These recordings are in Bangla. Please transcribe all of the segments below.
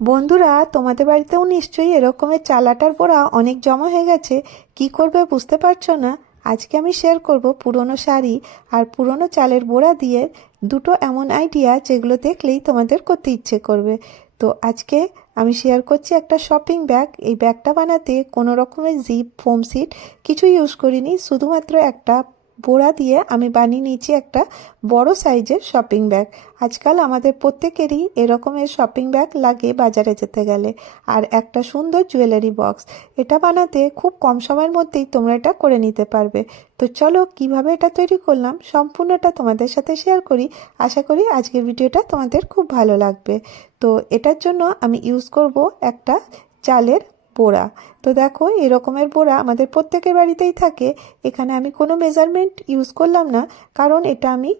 বন্ধুরা, তোমাদের বাড়িতেও নিশ্চয়ই এরকমের চালাটার বোড়া অনেক জমা হয়ে গেছে। কি করবে বুঝতে পারছ না? আজকে আমি শেয়ার করব পুরনো শাড়ি আর পুরনো চালের বোড়া দিয়ে দুটো এমন আইডিয়া যেগুলো দেখলেই তোমাদের করতে ইচ্ছে করবে। তো আজকে আমি শেয়ার করছি একটা শপিং ব্যাগ এই ব্যাগটা বানাতে কোনো রকমের জিপ ফোম সিট কিছু ইউজ করিনি। শুধুমাত্র একটা বোড়া দিয়ে আমি বানিয়ে নিয়েছি একটা বড় সাইজের শপিং ব্যাগ আজকাল আমাদের প্রত্যেকেরই এরকমের শপিং ব্যাগ লাগে বাজারে যেতে গেলে। আর একটা সুন্দর জুয়েলারি বক্স এটা বানাতে খুব কম সময়ের মধ্যেই তোমরা এটা করে নিতে পারবে। তো চলো, কীভাবে এটা তৈরি করলাম সম্পূর্ণটা তোমাদের সাথে শেয়ার করি। আশা করি আজকের ভিডিওটা তোমাদের খুব ভালো লাগবে। তো এটার জন্য আমি ইউজ করব একটা চালের বোড়া তো দেখো এরকমের বোড়া আমাদের প্রত্যেকের বাড়িতেই থাকে। এখানে আমি কোনো মেজারমেন্ট ইউজ করলাম না, কারণ এটা আমি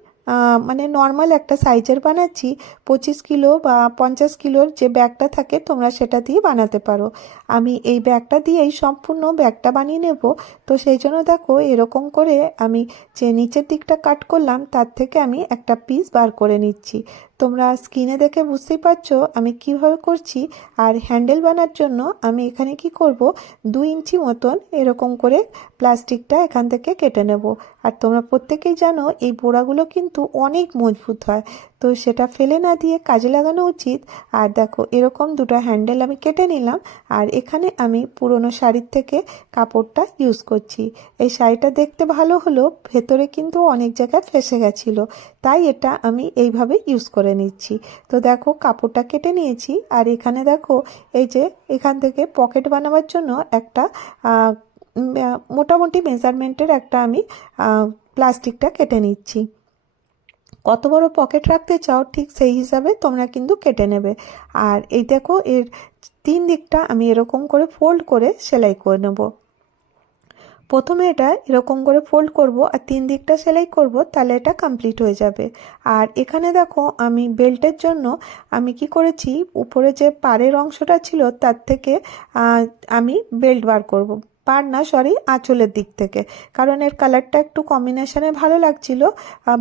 মানে নর্মাল একটা সাইজের বানাচ্ছি। পঁচিশ কিলো বা পঞ্চাশ কিলোর যে ব্যাগটা থাকে, তোমরা সেটা দিয়ে বানাতে পারো। আমি এই ব্যাগটা দিয়েই সম্পূর্ণ ব্যাগটা বানিয়ে নেব। তো সেই জন্য দেখো, এরকম করে আমি যে নিচের দিকটা কাট করলাম, তার থেকে আমি একটা পিস বার করে নিচ্ছি। তোমরা স্ক্রিনে দেখে বুঝতেই পারছ আমি কীভাবে করছি, আর হ্যান্ডেল বানার জন্য আমি এখানে কি করব, দুই ইঞ্চি মতন এরকম করে প্লাস্টিকটা এখান থেকে কেটে নেব। আর তোমরা প্রত্যেকেই জানো এই বোড়াগুলো কিন্তু অনেক মজবুত হয়, তো সেটা ফেলে না দিয়ে কাজে লাগানো উচিত। আর দেখো, এরকম দুটো হ্যান্ডেল আমি কেটে নিলাম, আর এখানে আমি পুরনো শাড়ির থেকে কাপড়টা ইউজ করছি। এই শাড়িটা দেখতে ভালো হলো ভেতরে কিন্তু অনেক জায়গায় ফেসে গেছিল, তাই এটা আমি এইভাবে ইউজ করে নিচ্ছি। তো দেখো, কাপড়টা কেটে নিয়েছি। আর এখানে দেখো, এই যে এখান থেকে পকেট বানাবার জন্য একটা মোটামুটি মেজারমেন্টের একটা আমি প্লাস্টিকটা কেটে নিচ্ছি। কত বড় পকেট রাখতে চাও, ঠিক সেই হিসাবে তোমরা কিন্তু কেটে নেবে। আর এই দেখো, এর তিন দিকটা আমি এরকম করে ফোল্ড করে সেলাই করে নেব। প্রথমে এটা এরকম করে ফোল্ড করব আর তিন দিকটা সেলাই করব, তাহলে এটা কমপ্লিট হয়ে যাবে। আর এখানে দেখো, আমি বেল্টের জন্য আমি কি করেছি, উপরে যে পাড়ের অংশটা ছিল, তার থেকে আমি বেল্ট বার করব। পার না সরি আঁচলের দিক থেকে। কারণ এর কালারটা একটু কম্বিনেশনে ভালো লাগছিল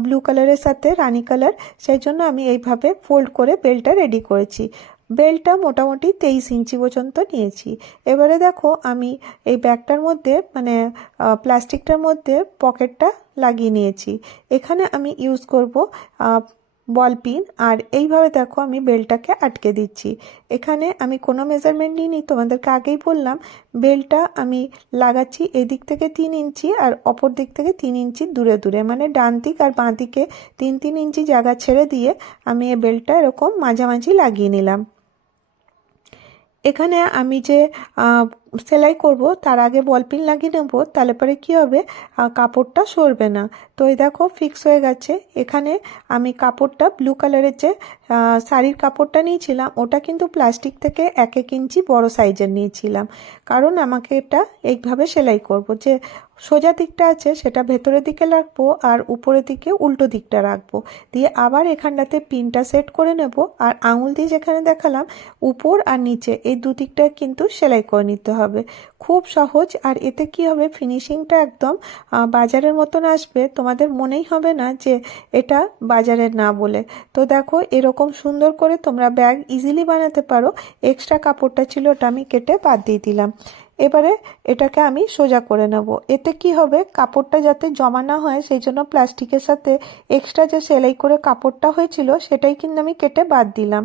ব্লু কালারের সাথে রানী কালার সেই জন্য আমি এইভাবে ফোল্ড করে বেল্টটা রেডি করেছি। বেল্টটা মোটামুটি তেইশ ইঞ্চি পর্যন্ত নিয়েছি। এবারে দেখো আমি এই ব্যাগটার মধ্যে মানে প্লাস্টিকটার মধ্যে পকেটটা লাগিয়ে নিয়েছি। এখানে আমি ইউজ করব বল পিন। আর এইভাবে দেখো আমি বেলটাকে আটকে দিচ্ছি। এখানে আমি কোনো মেজারমেন্ট নিইনি, তোমাদেরকে আগেই বললাম। বেলটা আমি লাগাচ্ছি এদিক থেকে তিন ইঞ্চি আর অপর দিক থেকে তিন ইঞ্চি দূরে দূরে। মানে ডান দিক আর বাঁ দিকে তিন তিন ইঞ্চি জায়গা ছেড়ে দিয়ে আমি এই বেল্টটা এরকম মাঝামাঝি লাগিয়ে নিলাম। এখানে আমি যে সেলাই করব, তার আগে বল পিন লাগিয়ে নেব, তাহলে পরে কী হবে? কাপড়টা সরবে না। তো এই দেখো ফিক্স হয়ে গেছে। এখানে আমি কাপড়টা ব্লু কালারের যে শাড়ির কাপড়টা নিয়েছিলাম, ওটা কিন্তু প্লাস্টিক থেকে এক এক ইঞ্চি বড় সাইজের নিয়েছিলাম। কারণ আমাকে এটা এইভাবে সেলাই করব যে, সোজা দিকটা আছে, সেটা ভেতরের দিকে রাখব আর উপরের দিকে উল্টো দিকটা রাখব। দিয়ে আবার এখানটাতে পিনটা সেট করে নেব। আর আঙুল দিয়ে যেখানে দেখালাম, উপর আর নিচে, এই দুদিকটা কিন্তু সেলাই করে নিতে হবে। খুব সহজ। আর এতে কি হবে? ফিনিশিংটা একদম বাজারের মতন আসবে। তোমাদের মনেই হবে না যে এটা বাজারের না বলে। তো দেখো, এরকম সুন্দর করে তোমরা ব্যাগ ইজিলি বানাতে পারো। এক্সট্রা কাপড়টা ছিল ওটা আমি কেটে বাদ দিয়ে দিলাম। এবারে এটাকে আমি সোজা করে নেব। এতে কি হবে? কাপড়টা যাতে জমা না হয়, সেই জন্য প্লাস্টিকের সাথে এক্সট্রা যে সেলাই করে কাপড়টা হয়েছিল, সেটাই কিন্তু আমি কেটে বাদ দিলাম।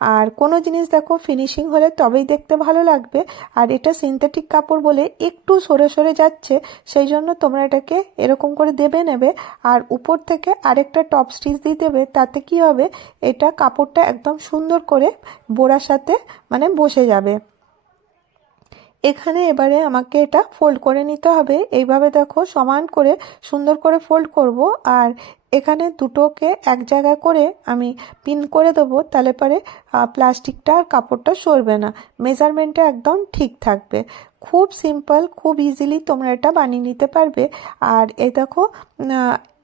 আর কোনো জিনিস দেখো ফিনিশিং হলে তবেই দেখতে ভালো লাগবে। আর এটা সিনথেটিক কাপড় বলে একটু সরে সরে যাচ্ছে, সেই জন্য তোমরা এটাকে এরকম করে দেবে নেবে। আর উপর থেকে আরেকটা টপ স্টিচ দিয়ে দেবে, তাতে কি হবে? এটা কাপড়টা একদম সুন্দর করে বোড়ার সাথে মানে বসে যাবে। এখানে এবারে আমাকে এটা ফোল্ড করে নিতে হবে। এইভাবে দেখো সমান করে, সুন্দর করে ফোল্ড করব। আর এখানে দুটোকে এক জায়গায় করে আমি পিন করে দেবো। তাহলে পরে প্লাস্টিকটা আর কাপড়টা সরবে না। মেজারমেন্টটা একদম ঠিক থাকবে। খুব সিম্পল খুব ইজিলি তোমরা এটা বানিয়ে নিতে পারবে। আর এই দেখো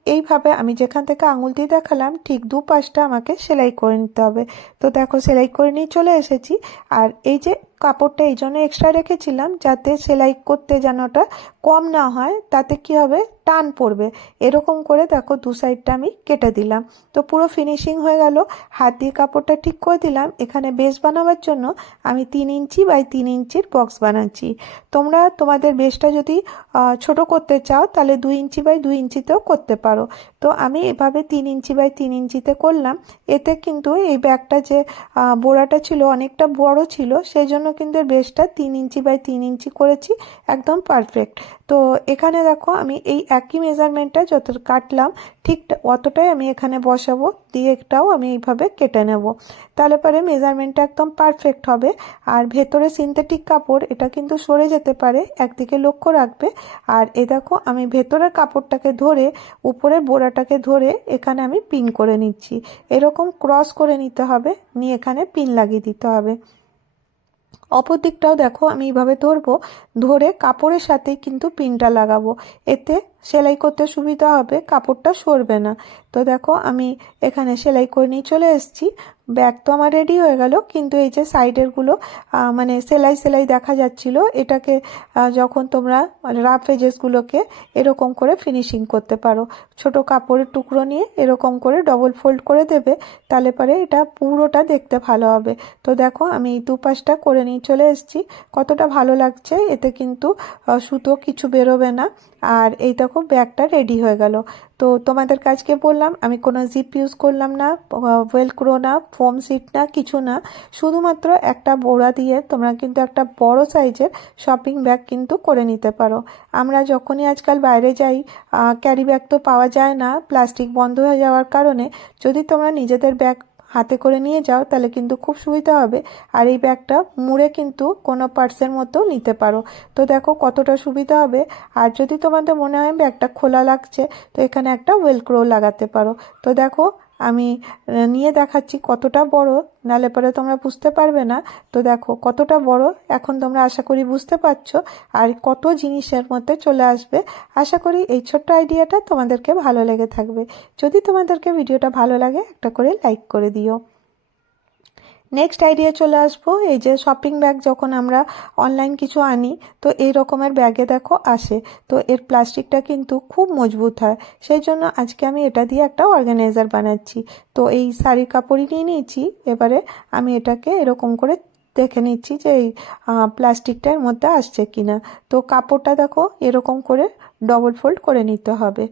এইভাবে আমি যেখান থেকে আঙুল দিয়ে দেখালাম, ঠিক দু পাশটা আমাকে সেলাই করে নিতে হবে। তো দেখো, সেলাই করে নিয়ে চলে এসেছি। আর এই যে কাপড়টা এই জন্য এক্সট্রা রেখেছিলাম যাতে সেলাই করতে যেন ওটা কম না হয়, তাতে কি হবে? টান পড়বে। এরকম করে দেখো দু সাইডটা আমি কেটে দিলাম। তো পুরো ফিনিশিং হয়ে গেল। হাত দিয়ে কাপড়টা ঠিক করে দিলাম। এখানে বেস বানাবার জন্য আমি তিন ইঞ্চি বাই তিন ইঞ্চির বক্স বানাচ্ছি। তোমরা তোমাদের বেসটা যদি ছোট করতে চাও, তাহলে দুই ইঞ্চি বাই দুই ইঞ্চিতেও করতে পারো। তো আমি এভাবে তিন ইঞ্চি বাই তিন ইঞ্চিতে করলাম। এতে কিন্তু এই ব্যাগটা যে বোড়াটা ছিল অনেকটা বড় ছিল সেই জন্য কিন্তু এর বেসটা তিন ইঞ্চি বাই তিন ইঞ্চি করেছি, একদম পারফেক্ট তো এখানে দেখো আমি এই একই মেজারমেন্টটা যত কাটলাম, ঠিক অতটাই আমি এখানে বসাবো, দিয়ে একটাও আমি এইভাবে কেটে নেব। তাহলে পরে মেজারমেন্টটা একদম পারফেক্ট হবে। আর ভেতরে সিনথেটিক কাপড়, এটা কিন্তু সরে যেতে পারে, একদিকে লক্ষ্য রাখবে। আর এ দেখো আমি ভেতরের কাপড়টাকে ধরে, উপরের বোড়াটাকে ধরে এখানে আমি পিন করে নিচ্ছি। এরকম ক্রস করে নিতে হবে, নিয়ে এখানে পিন লাগিয়ে দিতে হবে। অপর দিকটাও দেখো আমি এইভাবে ধরবো। ধরে কাপড়ের সাথে কিন্তু পিনটা লাগাবো। এতে সেলাই করতে সুবিধা হবে, কাপড়টা সরবে না। তো দেখো, আমি এখানে সেলাই করে নিয়ে চলে এসেছি। ব্যাগ তো আমার রেডি হয়ে গেল, কিন্তু এই যে সাইডেরগুলো মানে সেলাই সেলাই দেখা যাচ্ছিল, এটাকে যখন তোমরা রাফ এজেসগুলোকে এরকম করে ফিনিশিং করতে পারো। ছোট কাপড়ের টুকরো নিয়ে এরকম করে ডবল ফোল্ড করে দেবে, তাহলে পরে এটা পুরোটা দেখতে ভালো হবে। তো দেখো, আমি এই দুপাশটা করে নিয়ে চলে এসেছি। কতটা ভালো লাগছে, এতে কিন্তু সুতো কিছু বেরোবে না। আর এই দেখো ব্যাগটা রেডি হয়ে গেল। তো তোমাদের কাজকে বললাম, আমি কোনো জিপ ইউজ করলাম না ওয়েলক্রো না ফোম সিট না, কিছু না। শুধুমাত্র একটা বোড়া দিয়ে তোমরা কিন্তু একটা বড় সাইজের শপিং ব্যাগ কিন্তু করে নিতে পারো। আমরা যখনই আজকাল বাইরে যাই ক্যারি ব্যাগ তো পাওয়া যায় না প্লাস্টিক বন্ধ হয়ে যাওয়ার কারণে। যদি তোমরা নিজেদের ব্যাগ হাতে করে নিয়ে যাও, তাহলে কিন্তু খুব সুবিধা হবে। আর এই ব্যাগটা মুড়ে কিন্তু কোনো পার্সের মতো নিতে পারো। তো দেখো কতটা সুবিধা হবে। আর যদি তোমাদের মনে হয় ব্যাগটা খোলা লাগছে, তো এখানে একটা ওয়েলক্রো লাগাতে পারো। তো দেখো আমি নিয়ে দেখাচ্ছি কতটা বড় নালে পরে তোমরা বুঝতে পারবে না। তো দেখো, কতটা বড়, এখন তোমরা আশা করি বুঝতে পারছ। আর কত জিনিসের মধ্যে চলে আসবে, আশা করি এই ছোট্ট আইডিয়াটা তোমাদেরকে ভালো লেগে থাকবে। যদি তোমাদেরকে ভিডিওটা ভালো লাগে, একটা করে লাইক করে দিও। নেক্সট আইডিয়া চলে আসব, এই যে শপিং ব্যাগ যখন আমরা অনলাইন কিছু আনি, তো এই রকমের ব্যাগে দেখো আসে। তো এর প্লাস্টিকটা কিন্তু খুব মজবুত হয়। সেই জন্য আজকে আমি এটা দিয়ে একটা অর্গানাইজার বানাচ্ছি। তো এই শাড়ির কাপড়ই নিয়ে নিয়েছি, এবারে আমি এটাকে এরকম করে দেখে নিচ্ছি যে এই প্লাস্টিকটার মধ্যে আসছে কিনা। তো কাপড়টা দেখো এরকম করে ডবল ফোল্ড করে নিতে হবে।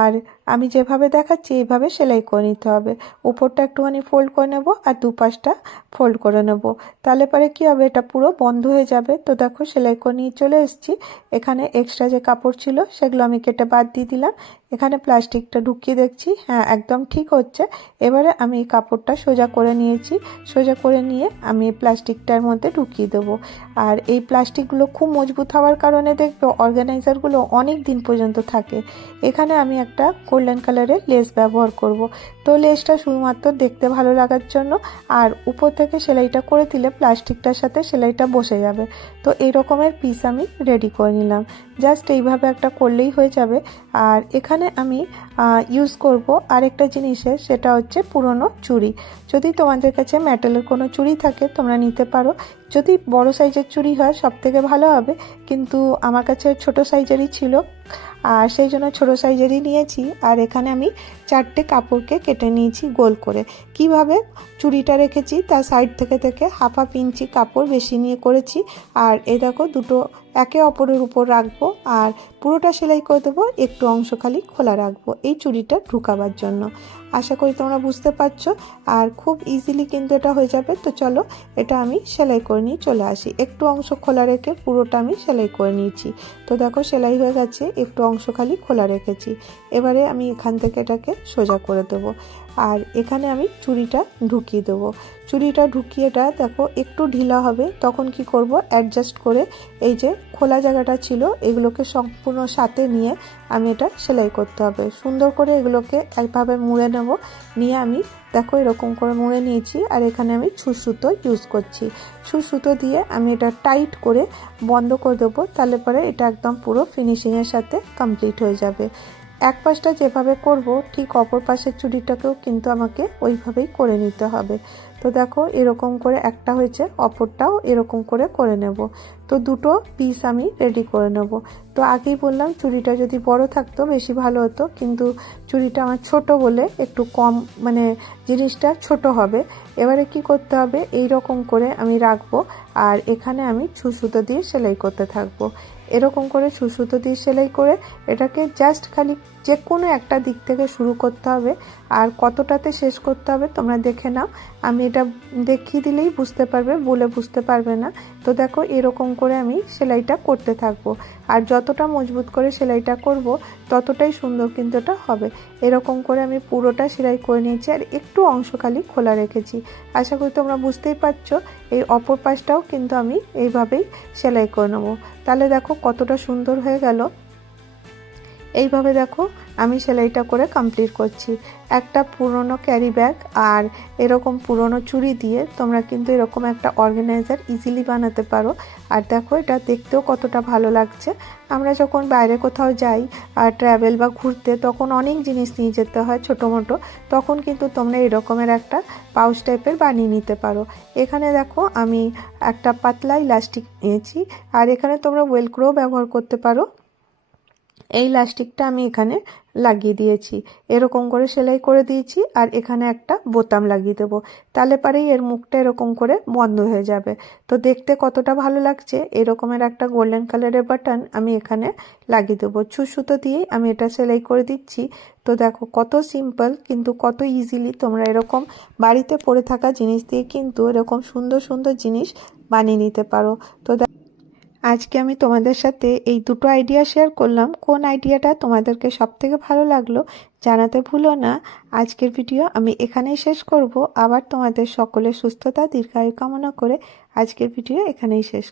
আর আমি যেভাবে দেখাচ্ছি, এইভাবে সেলাই করে নিতে হবে। উপরটা একটুখানি ফোল্ড করে নেব আর দুপাশটা ফোল্ড করে নেব। তাহলে পরে কি হবে? এটা পুরো বন্ধ হয়ে যাবে। তো দেখো, সেলাই করে নিয়ে চলে এসেছি। এখানে এক্সট্রা যে কাপড় ছিল, সেগুলো আমি কেটে বাদ দিয়ে দিলাম। এখানে প্লাস্টিকটা ঢুকিয়ে দেখছি। হ্যাঁ একদম ঠিক হচ্ছে। এবারে আমি এই কাপড়টা সোজা করে নিয়েছি। সোজা করে নিয়ে আমি এই প্লাস্টিকটার মধ্যে ঢুকিয়ে দেবো। আর এই প্লাস্টিকগুলো খুব মজবুত হওয়ার কারণে দেখবে অর্গানাইজারগুলো অনেক দিন পর্যন্ত থাকে। এখানে আমি একটা গোল্ডেন কালারের লেস ব্যবহার করব। তো লেসটা শুধুমাত্র দেখতে ভালো লাগার জন্য আর উপর থেকে সেলাইটা করে দিলে প্লাস্টিকটার সাথে সেলাইটা বসে যাবে। তো এই রকমের পিস আমি রেডি করে নিলাম। জাস্ট এইভাবে একটা করলেই হয়ে যাবে। আর এখানে আমি ইউজ করব আরেকটা জিনিসের সেটা হচ্ছে পুরনো চুড়ি। যদি তোমাদের কাছে মেটালের কোনো চুড়ি থাকে, তোমরা নিতে পারো। যদি বড় সাইজের চুড়ি হয় সব থেকে ভালো হবে। কিন্তু আমার কাছে ছোট সাইজেরই ছিল। আর সেই জন্য ছোটো সাইজেরই নিয়েছি। আর এখানে আমি চারটে কাপড়কে কেটে নিয়েছি গোল করে। কীভাবে চুড়িটা রেখেছি, তার সাইড থেকে থেকে হাফ হাফ ইঞ্চি কাপড় বেশি নিয়ে করেছি। আর এ দেখো, দুটো একে অপরের উপর রাখব আর পুরোটা সেলাই করে দেবো, একটু অংশ খালি খোলা রাখব এই চুড়িটা ঢুকাবার জন্য। আশা করি তোমরা বুঝতে পারছ। আর খুব ইজিলি কিন্তু এটা হয়ে যাবে। তো চলো, এটা আমি সেলাই করে নিয়ে চলে আসি। একটু অংশ খোলা রেখে পুরোটা আমি সেলাই করে নিয়েছি। তো দেখো, সেলাই হয়ে গেছে, একটু অংশ খালি খোলা রেখেছি। এবারে আমি এখান থেকে এটাকে সোজা করে দেবো। আর এখানে আমি চুড়িটা ঢুকিয়ে দেবো। চুড়িটা ঢুকিয়েটা দেখো একটু ঢিলা হবে, তখন কি করব? অ্যাডজাস্ট করে এই যে খোলা জায়গাটা ছিল, এগুলোকে সম্পূর্ণ সাথে নিয়ে আমি এটা সেলাই করতে হবে। সুন্দর করে এগুলোকে একভাবে মুড়ে নেব। নিয়ে আমি দেখো এরকম করে মুড়ে নিয়েছি আর এখানে আমি ছুঁচ সুতো ইউজ করছি। ছুঁচ সুতো দিয়ে আমি এটা টাইট করে বন্ধ করে দেবো, তাহলে পরে এটা একদম পুরো ফিনিশিংয়ের সাথে কমপ্লিট হয়ে যাবে। এক পাশটা যেভাবে করব, ঠিক অপর পাশের চুড়িটাকেও কিন্তু আমাকে ওইভাবেই করে নিতে হবে। তো দেখো, এরকম করে একটা হয়েছে, অপরটাও এরকম করে করে নেব। তো দুটো পিস আমি রেডি করে নেব। তো আগেই বললাম চুড়িটা যদি বড় থাকতো বেশি ভালো হতো, কিন্তু চুড়িটা আমার ছোট বলে একটু কম মানে জিনিসটা ছোট হবে। এবারে কি করতে হবে? এই রকম করে আমি রাখব আর এখানে আমি ছুসুতো দিয়ে সেলাই করতে থাকব। এরকম করে ছুসুতো দিয়ে সেলাই করে এটাকে জাস্ট খালি যে কোনো একটা দিক থেকে শুরু করতে হবে আর কতটাতে শেষ করতে হবে তোমরা দেখে নাও। আমি এটা দেখিয়ে দিলেই বুঝতে পারবে, বলে বুঝতে পারবে না। তো দেখো এরকম করে আমি সেলাইটা করতে থাকব। আর যতটা মজবুত করে সেলাইটা করব, ততটাই সুন্দর কিন্তু এটা হবে। এরকম করে আমি পুরোটা সেলাই করে নিয়েছি আর একটু অংশ খালি খোলা রেখেছি। আশা করি তোমরা বুঝতেই পারছ, এই অপর পাশটাও কিন্তু আমি এইভাবেই সেলাই করে নেব। তাহলে দেখো কতটা সুন্দর হয়ে গেল। এইভাবে দেখো, আমি সেলাইটা করে কমপ্লিট করছি। একটা পুরনো ক্যারি ব্যাগ আর এরকম পুরনো চুড়ি দিয়ে তোমরা কিন্তু এরকম একটা অর্গানাইজার ইজিলি বানাতে পারো। আর দেখো, এটা দেখতেও কতটা ভালো লাগছে। আমরা যখন বাইরে কোথাও যাই আর ট্র্যাভেল বা ঘুরতে, তখন অনেক জিনিস নিয়ে যেতে হয় ছোটো মোটো তখন কিন্তু তোমরা এরকমের একটা পাউচ টাইপের বানিয়ে নিতে পারো। এখানে দেখো, আমি একটা পাতলা ইলাস্টিক নিয়েছি। আর এখানে তোমরা ওয়েলক্রোও ব্যবহার করতে পারো। এই লাস্টিকটা আমি এখানে লাগিয়ে দিয়েছি। এরকম করে সেলাই করে দিয়েছি আর এখানে একটা বোতাম লাগিয়ে দেবো। তাহলে পারেই এর মুখটা এরকম করে বন্ধ হয়ে যাবে। তো দেখতে কতটা ভালো লাগছে, এরকমের একটা গোল্ডেন কালারের বাটন আমি এখানে লাগিয়ে দেবো। ছু সুতো দিয়ে আমি এটা সেলাই করে দিচ্ছি। তো দেখো কত সিম্পল কিন্তু কত ইজিলি তোমরা এরকম বাড়িতে পড়ে থাকা জিনিস দিয়ে কিন্তু এরকম সুন্দর সুন্দর জিনিস বানিয়ে নিতে পারো। তো আজকে আমি তোমাদের সাথে এই দুটো আইডিয়া শেয়ার করলাম। কোন আইডিয়াটা তোমাদেরকে সব থেকে ভালো লাগল জানাতে ভুলো না। আজকের ভিডিও আমি এখানেই শেষ করব। আবার তোমাদের সকলের সুস্থতা, দীর্ঘায়ু কামনা করে আজকের ভিডিও এখানেই শেষ